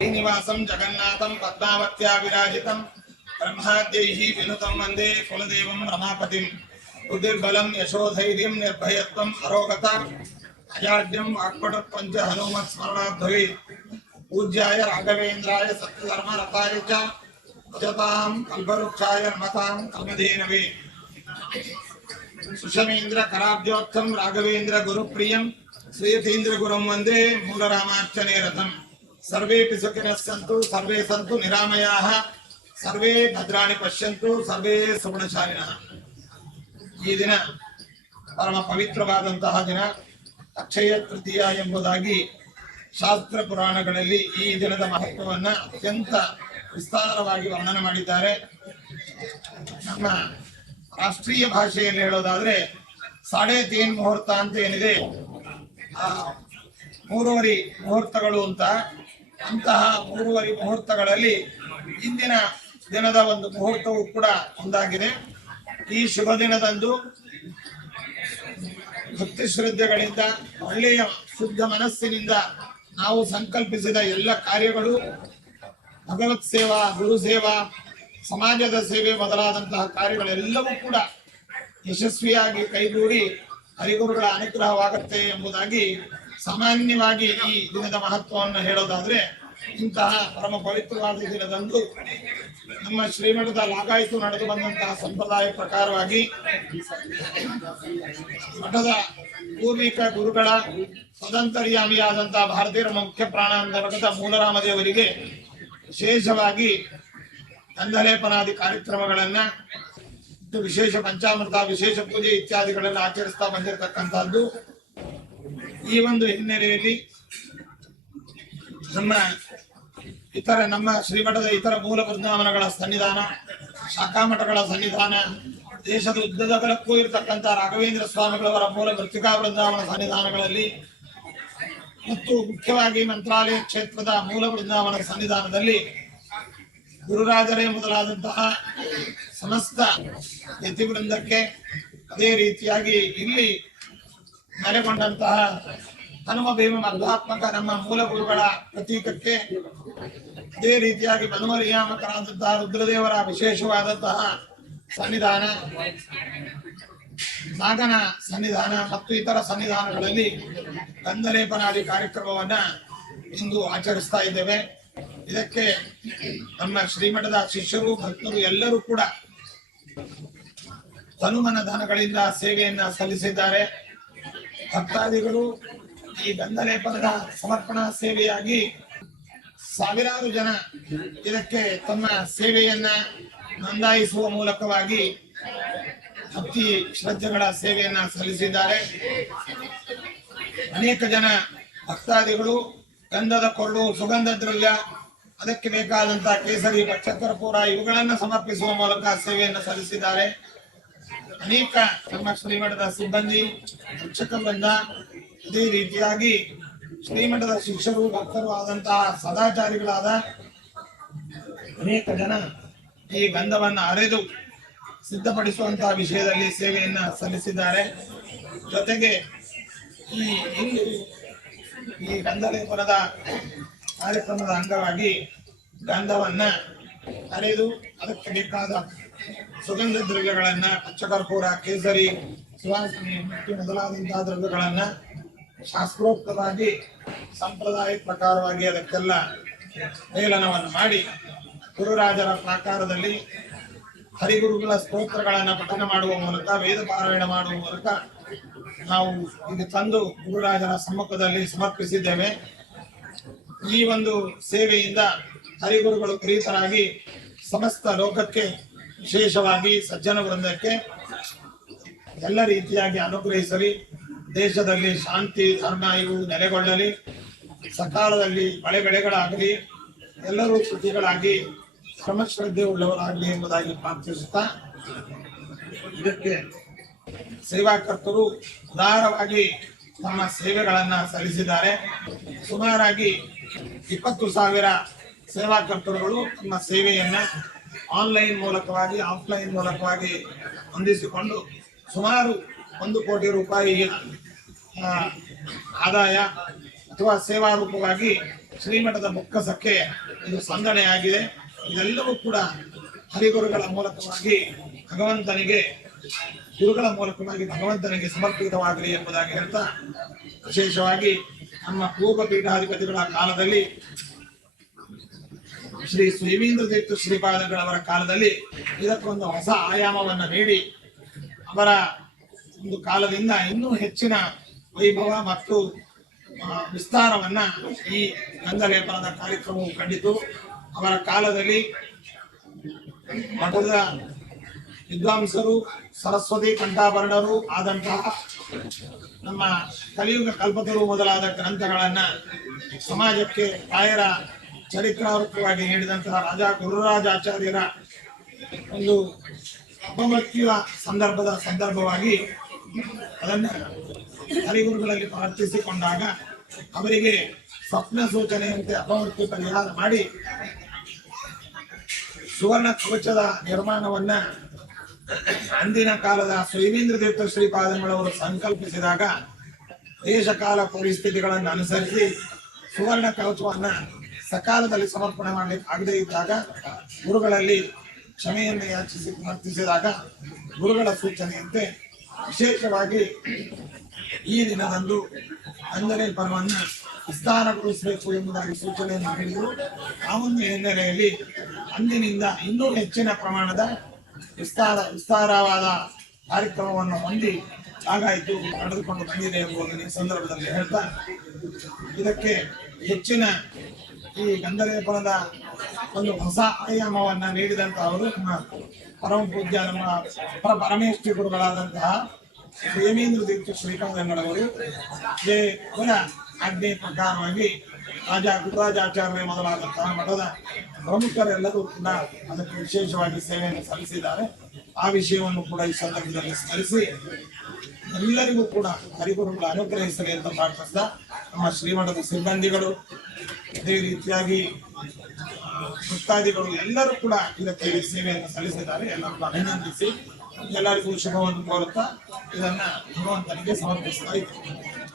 श्रीनिवासं जगन्नाथं पद्मावत्या विराजितं ब्रह्माद्यैः विनुतं वन्दे कुलदेवं रमापतिं बुद्धिर्बलं यशोधैर्यं निर्भयत्वम् अरोगता अजाड्यं वाक्पटुत्वञ्च हनुमत्स्मरणाद्धवे पूज्याय राघवेन्द्राय सत्यधर्मरताय च भजतां कल्पवृक्षाय नमतां कल्मधेनवे सुषमेन्द्र कराब्जोत्थं राघवेन्द्र गुरुप्रियं श्रीयतीन्द्र गुरुं वन्दे मूलरामार्चने रतम् सर्वेपि सुखिनः सन्तु सर्वे सन्तु निरामयाः सर्वे भद्राणि पश्यन्तु सर्वे सुगुणशालिनः। ಈ ದಿನ ಪರಮ ಪವಿತ್ರವಾದಂತಹ ದಿನ ಅಕ್ಷಯ ತೃತೀಯ ಎಂಬುದಾಗಿ ಶಾಸ್ತ್ರ ಪುರಾಣಗಳಲ್ಲಿ ಈ ದಿನದ ಮಹತ್ವವನ್ನು ಅತ್ಯಂತ ವಿಸ್ತಾರವಾಗಿ ವರ್ಣನೆ ಮಾಡಿದ್ದಾರೆ. ನಮ್ಮ ರಾಷ್ಟ್ರೀಯ ಭಾಷೆಯಲ್ಲಿ ಹೇಳೋದಾದ್ರೆ 3.5 ಮುಹೂರ್ತ ಅಂತ ಏನಿದೆ, ಮೂರುವರೆ ಮುಹೂರ್ತಗಳು ಅಂತಹ ಮೂರುವರೆ ಮುಹೂರ್ತಗಳಲ್ಲಿ ಇಂದಿನ ದಿನದ ಒಂದು ಮುಹೂರ್ತವು ಕೂಡ ಒಂದಾಗಿದೆ. ಈ ಶುಭ ದಿನದಂದು ಭಕ್ತಿ ಶ್ರದ್ಧೆಗಳಿಂದ ಒಳ್ಳೆಯ ಶುದ್ಧ ಮನಸ್ಸಿನಿಂದ ನಾವು ಸಂಕಲ್ಪಿಸಿದ ಎಲ್ಲ ಕಾರ್ಯಗಳು, ಭಗವತ್ ಸೇವಾ, ಗುರು ಸೇವಾ, ಸಮಾಜದ ಸೇವೆ ಮೊದಲಾದಂತಹ ಕಾರ್ಯಗಳೆಲ್ಲವೂ ಕೂಡ ಯಶಸ್ವಿಯಾಗಿ ಕೈಗೂಡಿ ಹರಿಗುರುಗಳ ಅನುಗ್ರಹವಾಗುತ್ತೆ ಎಂಬುದಾಗಿ ಸಾಮಾನ್ಯವಾಗಿ ಈ ದಿನದ ಮಹತ್ವವನ್ನು ಹೇಳೋದಾದ್ರೆ, ಇಂತಹ ಪರಮ ಪವಿತ್ರವಾದ ದಿನದಂದು ನಮ್ಮ ಶ್ರೀಮಠದ ಲಾಗಾಯಿತು ನಡೆದು ಬಂದಂತಹ ಸಂಪ್ರದಾಯ ಪ್ರಕಾರವಾಗಿ ಮಠದ ಪೂರ್ವಿಕ ಗುರುಗಳ ಸ್ವತಂತ್ರಯಾಮಿಯಾದಂತಹ ಭಾರತೀಯ ಮುಖ್ಯ ಪ್ರಾಣಾಂತರ್ಗತ ಮೂಲರಾಮದೇವರಿಗೆ ವಿಶೇಷವಾಗಿ ಗಂಧಲೇಪನಾದಿ ಕಾರ್ಯಕ್ರಮಗಳನ್ನ, ವಿಶೇಷ ಪಂಚಾಮೃತ, ವಿಶೇಷ ಪೂಜೆ ಇತ್ಯಾದಿಗಳನ್ನು ಆಚರಿಸ್ತಾ ಬಂದಿರತಕ್ಕಂಥದ್ದು. ಈ ಒಂದು ಹಿನ್ನೆಲೆಯಲ್ಲಿ ನಮ್ಮ ಶ್ರೀಮಠದ ಇತರ ಮೂಲ ಬೃಂದಾವನಗಳ ಸನ್ನಿಧಾನ, ಶಾಖಾ ಮಠಗಳ ಸನ್ನಿಧಾನ, ದೇಶದ ಉದ್ದಗಲಕ್ಕೂ ಇರತಕ್ಕಂಥ ರಾಘವೇಂದ್ರ ಸ್ವಾಮಿಗಳವರ ಮೂಲ ಮೃತ್ತಿಕಾ ಬೃಂದಾವನ ಸನ್ನಿಧಾನಗಳಲ್ಲಿ ಮತ್ತು ಮುಖ್ಯವಾಗಿ ಮಂತ್ರಾಲಯ ಕ್ಷೇತ್ರದ ಮೂಲ ಬೃಂದಾವನ ಸನ್ನಿಧಾನದಲ್ಲಿ ಗುರುರಾಜರೇ ಮೊದಲಾದಂತಹ ಸಮಸ್ತ ಯತಿವೃಂದಕ್ಕೆ, ಅದೇ ರೀತಿಯಾಗಿ ಇಲ್ಲಿ ನೆಲೆಗೊಂಡಂತಹ ಹನುಮ ಭೀಮ ಮಧ್ವಾತ್ಮಕ ನಮ್ಮ ಮೂಲ ಗುರುಗಳ ಪ್ರತೀಕಕ್ಕೆ, ಅದೇ ರೀತಿಯಾಗಿ ಮನುಮರಿಯಾಮಕರಾದಂತಹ ರುದ್ರದೇವರ ವಿಶೇಷವಾದಂತಹ ಸನ್ನಿಧಾನ, ನಾಗನ ಸನ್ನಿಧಾನ ಮತ್ತು ಇತರ ಸನ್ನಿಧಾನಗಳಲ್ಲಿ ಗಂಧಲೇಪನಾದಿ ಕಾರ್ಯಕ್ರಮವನ್ನ ಇಂದು ಆಚರಿಸ್ತಾ ಇದ್ದೇವೆ. ಇದಕ್ಕೆ ನಮ್ಮ ಶ್ರೀಮಠದ ಶಿಷ್ಯರು, ಭಕ್ತರು ಎಲ್ಲರೂ ಕೂಡ ಹನುಮನ ಧನಗಳಿಂದ ಸೇವೆಯನ್ನ ಸಲ್ಲಿಸಿದ್ದಾರೆ. ಭಕ್ತಾದಿಗಳು ಈ ಗಂಧಲೇಪನದ ಸಮರ್ಪಣಾ ಸೇವೆಯಾಗಿ ಸಾವಿರಾರು ಜನ ಇದಕ್ಕೆ ತಮ್ಮ ಸೇವೆಯನ್ನ ನೋಂದಾಯಿಸುವ ಮೂಲಕವಾಗಿ ಭಕ್ತಿ ಶ್ರದ್ಧೆಗಳ ಸೇವೆಯನ್ನ ಸಲ್ಲಿಸಿದ್ದಾರೆ. ಅನೇಕ ಜನ ಭಕ್ತಾದಿಗಳು ಗಂಧದ ಕೊರಡು, ಸುಗಂಧ ದ್ರವ್ಯ, ಅದಕ್ಕೆ ಬೇಕಾದಂತಹ ಕೇಸರಿ, ಪಚ್ಚಕರ್ಪೂರ ಇವುಗಳನ್ನು ಸಮರ್ಪಿಸುವ ಮೂಲಕ ಸೇವೆಯನ್ನು ಸಲ್ಲಿಸಿದ್ದಾರೆ. ಅನೇಕ ನಮ್ಮ ಶ್ರೀಮಠದ ಸಿಬ್ಬಂದಿ, ಶಿಕ್ಷಕ ವೃಂದ, ಅದೇ ರೀತಿಯಾಗಿ ಶ್ರೀಮಠದ ಶಿಕ್ಷರು, ಭಕ್ತರು ಆದಂತಹ ಸದಾಚಾರಿಗಳಾದ ಅನೇಕ ಜನ ಈ ಗಂಧವನ್ನು ಅರೆದು ಸಿದ್ಧಪಡಿಸುವಂತಹ ವಿಷಯದಲ್ಲಿ ಸೇವೆಯನ್ನ ಸಲ್ಲಿಸಿದ್ದಾರೆ. ಜೊತೆಗೆ ಈ ಗಂಧಲೇಪನದ ಕಾರ್ಯಕ್ರಮದ ಅಂಗವಾಗಿ ಗಂಧವನ್ನ ಅರೆದು ಅದಕ್ಕೆ ಬೇಕಾದ ಸುಗಂಧ ದ್ರವ್ಯಗಳನ್ನ, ಪಚ್ಚಕರ್ಪೂರ, ಕೇಸರಿ, ಸುವಾಸನೆ ಮತ್ತು ಮೊದಲಾದಂತಹ ದ್ರವ್ಯಗಳನ್ನ ಶಾಸ್ತ್ರೋಕ್ತವಾಗಿ ಸಂಪ್ರದಾಯ ಪ್ರಕಾರವಾಗಿ ಅದಕ್ಕೆಲ್ಲ ಮೇಲನವನ್ನು ಮಾಡಿ ಗುರುರಾಜರ ಪ್ರಾಕಾರದಲ್ಲಿ ಹರಿಗುರುಗಳ ಸ್ತೋತ್ರಗಳನ್ನು ಪಠನ ಮಾಡುವ ಮೂಲಕ, ವೇದ ಪಾರಾಯಣ ಮಾಡುವ ಮೂಲಕ ನಾವು ಇದು ತಂದು ಗುರುರಾಜರ ಸಮ್ಮುಖದಲ್ಲಿ ಸಮರ್ಪಿಸಿದ್ದೇವೆ. ಈ ಒಂದು ಸೇವೆಯಿಂದ ಹರಿಗುರುಗಳು ಪ್ರೀತರಾಗಿ ಸಮಸ್ತ ಲೋಕಕ್ಕೆ, ವಿಶೇಷವಾಗಿ ಸಜ್ಜನ ವೃಂದಕ್ಕೆ ಎಲ್ಲ ರೀತಿಯಾಗಿ ಅನುಗ್ರಹಿಸಲಿ. ದೇಶದಲ್ಲಿ ಶಾಂತಿ, ಧರ್ಮ ಇವು ನೆಲೆಗೊಳ್ಳಲಿ. ಸಕಾಲದಲ್ಲಿ ಬೆಳೆಗಳಾಗಲಿ, ಎಲ್ಲರೂ ಕೃತಿಗಳಾಗಿ ಶ್ರಮಶ್ರದ್ಧೆ ಉಳ್ಳವರಾಗಲಿ ಎಂಬುದಾಗಿ ಪ್ರಾರ್ಥಿಸುತ್ತಾ, ಇದಕ್ಕೆ ಸೇವಾಕರ್ತರು ಉದಾರವಾಗಿ ತಮ್ಮ ಸೇವೆಗಳನ್ನ ಸಲ್ಲಿಸಿದ್ದಾರೆ. ಸುಮಾರಾಗಿ 20,000 ಸೇವಾಕರ್ತರುಗಳು ತಮ್ಮ ಸೇವೆಯನ್ನ ಆನ್ಲೈನ್ ಮೂಲಕವಾಗಿ, ಆಫ್ಲೈನ್ ಮೂಲಕವಾಗಿ ಹೊಂದಿಸಿಕೊಂಡು ಸುಮಾರು 1 ಕೋಟಿ ರೂಪಾಯಿ ಆದಾಯ ಅಥವಾ ಸೇವಾರೂಪವಾಗಿ ಶ್ರೀಮಠದ ಬೊಕ್ಕಸಕ್ಕೆ ಇದು ಸಂದಣೆಯಾಗಿದೆ. ಇದೆಲ್ಲವೂ ಕೂಡ ಹರಿಗುರುಗಳ ಮೂಲಕವಾಗಿ ಭಗವಂತನಿಗೆ ಗುರುಗಳ ಮೂಲಕವಾಗಿ ಭಗವಂತನಿಗೆ ಸಮರ್ಪಿತವಾಗಲಿ ಎಂಬುದಾಗಿ ಹೇಳ್ತಾ, ವಿಶೇಷವಾಗಿ ನಮ್ಮ ಪೂರ್ವ ಪೀಠಾಧಿಪತಿಗಳ ಕಾಲದಲ್ಲಿ ಶ್ರೀ ಸ್ವೀವೀಂದ್ರ ತೀರ್ಥ ಶ್ರೀಪಾದಂಗಳವರ ಕಾಲದಲ್ಲಿ ಇದಕ್ಕೊಂದು ಹೊಸ ಆಯಾಮವನ್ನು ನೀಡಿ ಅವರ ಒಂದು ಕಾಲದಿಂದ ಇನ್ನೂ ಹೆಚ್ಚಿನ ವೈಭವ ಮತ್ತು ವಿಸ್ತಾರವನ್ನ ಈ ಗಂಧಲೇಪನದ ಕಾರ್ಯಕ್ರಮವು ಕಂಡಿತು. ಅವರ ಕಾಲದಲ್ಲಿ ಮಠದ ವಿದ್ವಾಂಸರು ಸರಸ್ವತಿ ಕಂಠಾಭರಣರು ಆದಂತಹ ನಮ್ಮ ಕಲಿಯುಗ ಕಲ್ಪತರು ಮೊದಲಾದ ಗ್ರಂಥಗಳನ್ನ ಸಮಾಜಕ್ಕೆ ರಾಯರ ಚರಿತ್ರಾರೂಪವಾಗಿ ನೀಡಿದಂತಹ ರಾಜಾ ಗುರುರಾಜಾಚಾರ್ಯರ ಒಂದು ಅಪಮೃತ್ಯುವ ಸಂದರ್ಭವಾಗಿ ಅದನ್ನು ಹರಿಗುರುಗಳಲ್ಲಿ ಪ್ರಾರ್ಥಿಸಿಕೊಂಡಾಗ ಅವರಿಗೆ ಸ್ವಪ್ನ ಸೂಚನೆಯಂತೆ ಅಪಮೃತ್ಯು ಪರಿಹಾರ ಮಾಡಿ ಸುವರ್ಣ ಕವಚದ ನಿರ್ಮಾಣವನ್ನ ಅಂದಿನ ಕಾಲದ ಸ್ವೀವೀಂದ್ರ ತೀರ್ಥ ಶ್ರೀಪಾದಂಗಳವರು ಸಂಕಲ್ಪಿಸಿದಾಗ ದೇಶ ಕಾಲ ಪರಿಸ್ಥಿತಿಗಳನ್ನು ಅನುಸರಿಸಿ ಸುವರ್ಣ ಕವಚವನ್ನ ಸಕಾಲದಲ್ಲಿ ಸಮರ್ಪಣೆ ಮಾಡಲಿಕ್ಕೆ ಆಗದೇ ಇದ್ದಾಗ ಗುರುಗಳಲ್ಲಿ ಕ್ಷಮೆಯನ್ನು ಯಾಚಿಸಿ ಪ್ರಾರ್ಥಿಸಿದಾಗ ಗುರುಗಳ ಸೂಚನೆಯಂತೆ ವಿಶೇಷವಾಗಿ ಈ ದಿನದಂದು ಗಂಧಲೇಪನವನ್ನು ವಿಸ್ತಾರಗೊಳಿಸಬೇಕು ಎಂಬುದಾಗಿ ಸೂಚನೆಯನ್ನು ನೀಡಿದರು. ಆ ಒಂದು ಹಿನ್ನೆಲೆಯಲ್ಲಿ ಅಂದಿನಿಂದ ಇನ್ನೂ ಹೆಚ್ಚಿನ ಪ್ರಮಾಣದ ವಿಸ್ತಾರವಾದ ಕಾರ್ಯಕ್ರಮವನ್ನು ಹೊಂದಿ ಆಗಾಯಿತು ನಡೆದುಕೊಂಡು ಬಂದಿದೆ ಎಂಬುದನ್ನು ಈ ಸಂದರ್ಭದಲ್ಲಿ ಹೇಳ್ತಾ, ಇದಕ್ಕೆ ಹೆಚ್ಚಿನ ಈ ಗಂಧಲೇಪನದ ಒಂದು ಹೊಸ ಆಯಾಮವನ್ನ ನೀಡಿದಂತಹ ಅವರು ನಮ್ಮ ಪರಮ ಪೂಜ್ಯ ನಮ್ಮ ಪರಮೇಶ್ವರಿ ಗುರುಗಳಾದಂತಹ ಪ್ರೇಮೇಂದ್ರ ತೀರ್ಥ ಶ್ರೀಪಾದಂಗಳವರು ಅವರ ಆಜ್ಞೆ ಪ್ರಕಾರವಾಗಿ ಗುರುರಾಜಾಚಾರ್ಯ ಮೊದಲಾದಂತಹ ಮಠದ ಪ್ರಮುಖರೆಲ್ಲರೂ ಕೂಡ ಅದಕ್ಕೆ ವಿಶೇಷವಾಗಿ ಸೇವೆಯನ್ನು ಸಲ್ಲಿಸಿದ್ದಾರೆ. ಆ ವಿಷಯವನ್ನು ಕೂಡ ಈ ಸಂದರ್ಭದಲ್ಲಿ ಸ್ಮರಿಸಿ ಎಲ್ಲರಿಗೂ ಕೂಡ ಹರಿಗುರುಗಳು ಅನುಗ್ರಹಿಸಲಿ ಅಂತ ಪ್ರಾರ್ಥಿಸಿದ ನಮ್ಮ ಶ್ರೀಮಠದ ಸಿಬ್ಬಂದಿಗಳು, ಅದೇ ರೀತಿಯಾಗಿ ಭಕ್ತಾದಿಗಳು ಎಲ್ಲರೂ ಕೂಡ ಇದಕ್ಕೆ ಸೇವೆಯನ್ನು ಸಲ್ಲಿಸಿದ್ದಾರೆ. ಎಲ್ಲರಿಗೂ ಅಭಿನಂದಿಸಿ ಎಲ್ಲರಿಗೂ ಶುಭವನ್ನು ಕೋರುತ್ತಾ ಇದನ್ನ ಭಗವಂತನಿಗೆ ಸಮರ್ಪಿಸ್ತಾ ಇದ್ದಾರೆ.